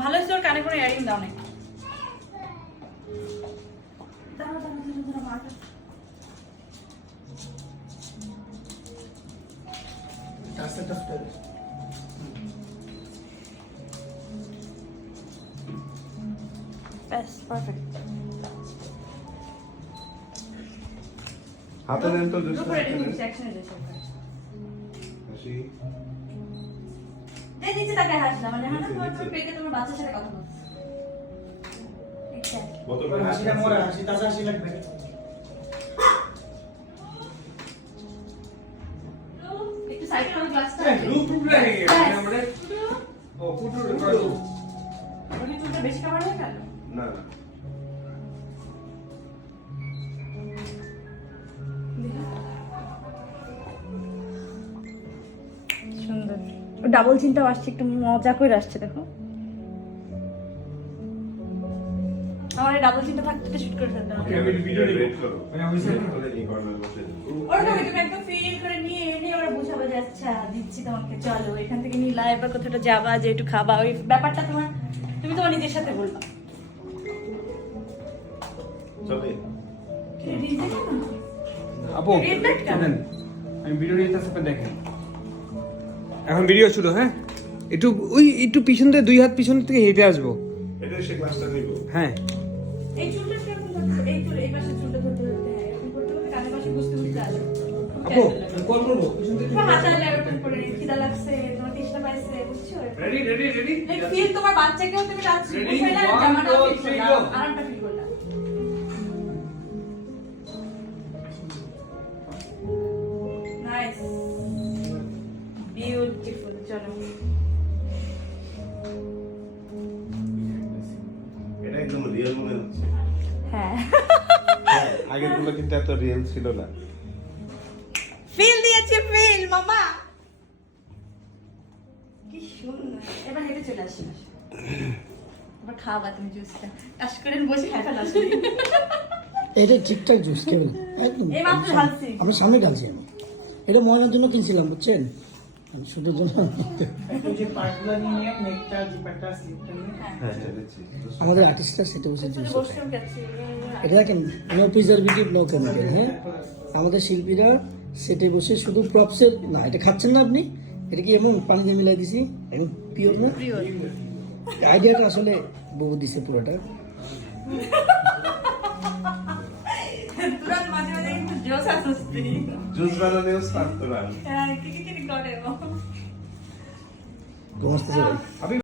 ভালো হয়েছে ওর কানে কোনো ইয়ারিং দাও নাই। পারফেক্ট। হাতে দেন তো দুটো করে দিচ্ছি একসাথে দিচ্ছি। হাসি দে দিচ্ছি তাকে হাসনা মানে হানা তোমার পেটে তোমার বাচ্চার সাথে কথা বলছো। কত হাসিটা মোরা হাসি তাজা হাসি লাগবে একটু সাইড করো গ্লাসটা। রূপ লাগে আমরা ও পুটুর করো ওই চুলটা বেশি কাভার হয়ে গেল। না সুন্দর। ডাবল চিনটাও আসছে, একটু মজা করে আসছে দেখো। আমার এই ডাবল চিনটা থাকতে শুট করে ফেলতে হবে। আমি ভিডিও নিব ওয়েট করো মানে আমি সেট তাহলে এই কর্নার বসে দিন ওরা তুমি একদম ফিল করে নিয়ে এনে ওরা বুঝাবে যে আচ্ছা দিচ্ছি তোমাকে, চলো এখান থেকে নিলা, এবার কোথাটা যাবা, যে একটু খাবা, ওই ব্যাপারটা তোমার তুমি তোমার নিজের সাথে বলবা। চলে আপু Read that কেন? শুনেন, আমি ভিডিও নিতে আসতে দেখেন এখন ভিডিও শুরু হ্যাঁ একটু ওই একটু পিছন থেকে দুই হাত পিছন থেকে হেঁটে আসবো এটা সে ক্লাসটা নিব হ্যাঁ এই চুলটা কিরকম ধরতে, এই চুল এই পাশে চুলটা ধরতে ধরতে হ্যাঁ এরকম করতে করতে কানে পাশে বুঝতে বুঝতে আসবে। আপু কল করবো পিছন থেকে হাতে এরকম করে খিদা লাগছে, তোমার তৃষ্ণা পাইছে, বুঝছো? রেডি রেডি রেডি ফিল তোমার বাচ্চাকেও তুমি টাচ Ready? করলে One, জামাটা two, ফিল three, করলা, go. আরামটা ফিল করলা। Nice beautiful. চলো এটা একদম রিয়েল মনে হচ্ছে হ্যাঁ আগেরগুলো কিন্তু এত রিয়েল ছিল না ফিল দিয়েছে ফিল মামা, কি সুন্দর। এবার হেঁটে চলে আসি, এবার খাওয়া তুমি জুসটা কাশ করে বসে খাই ফেলা। এটা ঠিকঠাক জুস কেবল একদম এই মাত্র ঢালছি। আমরা সামনে ঢালছি আমি এটা ময়নার জন্য কিনছিলাম বুঝছেন, আমি শুধুর জন্য ওই যে পার্টগুলো নিয়ে নেকটা জিপারটা স্লিপটা নিয়ে হ্যাঁ জেনেছি আমাদের আর্টিস্টরা সেটা বসে জুস বসে গেছি। এটা দেখেন নো প্রিজারভেটিভ নো কেমিক্যাল। হ্যাঁ আমাদের শিল্পীরা সেটে বসে শুধু প্রপসের না, এটা খাচ্ছেন না আপনি, এটা কি এমন পানি দিয়ে মিলাই দিছি এবং পিওর না, আইডিয়াটা আসলে বহু দিছে পুরোটা। তুরান মাঝে মাঝে কিন্তু জোস আসছে। জুস বানানেও স্টার্ট করা হ্যাঁ কি কি করে ঘুমাচ্ছে আমি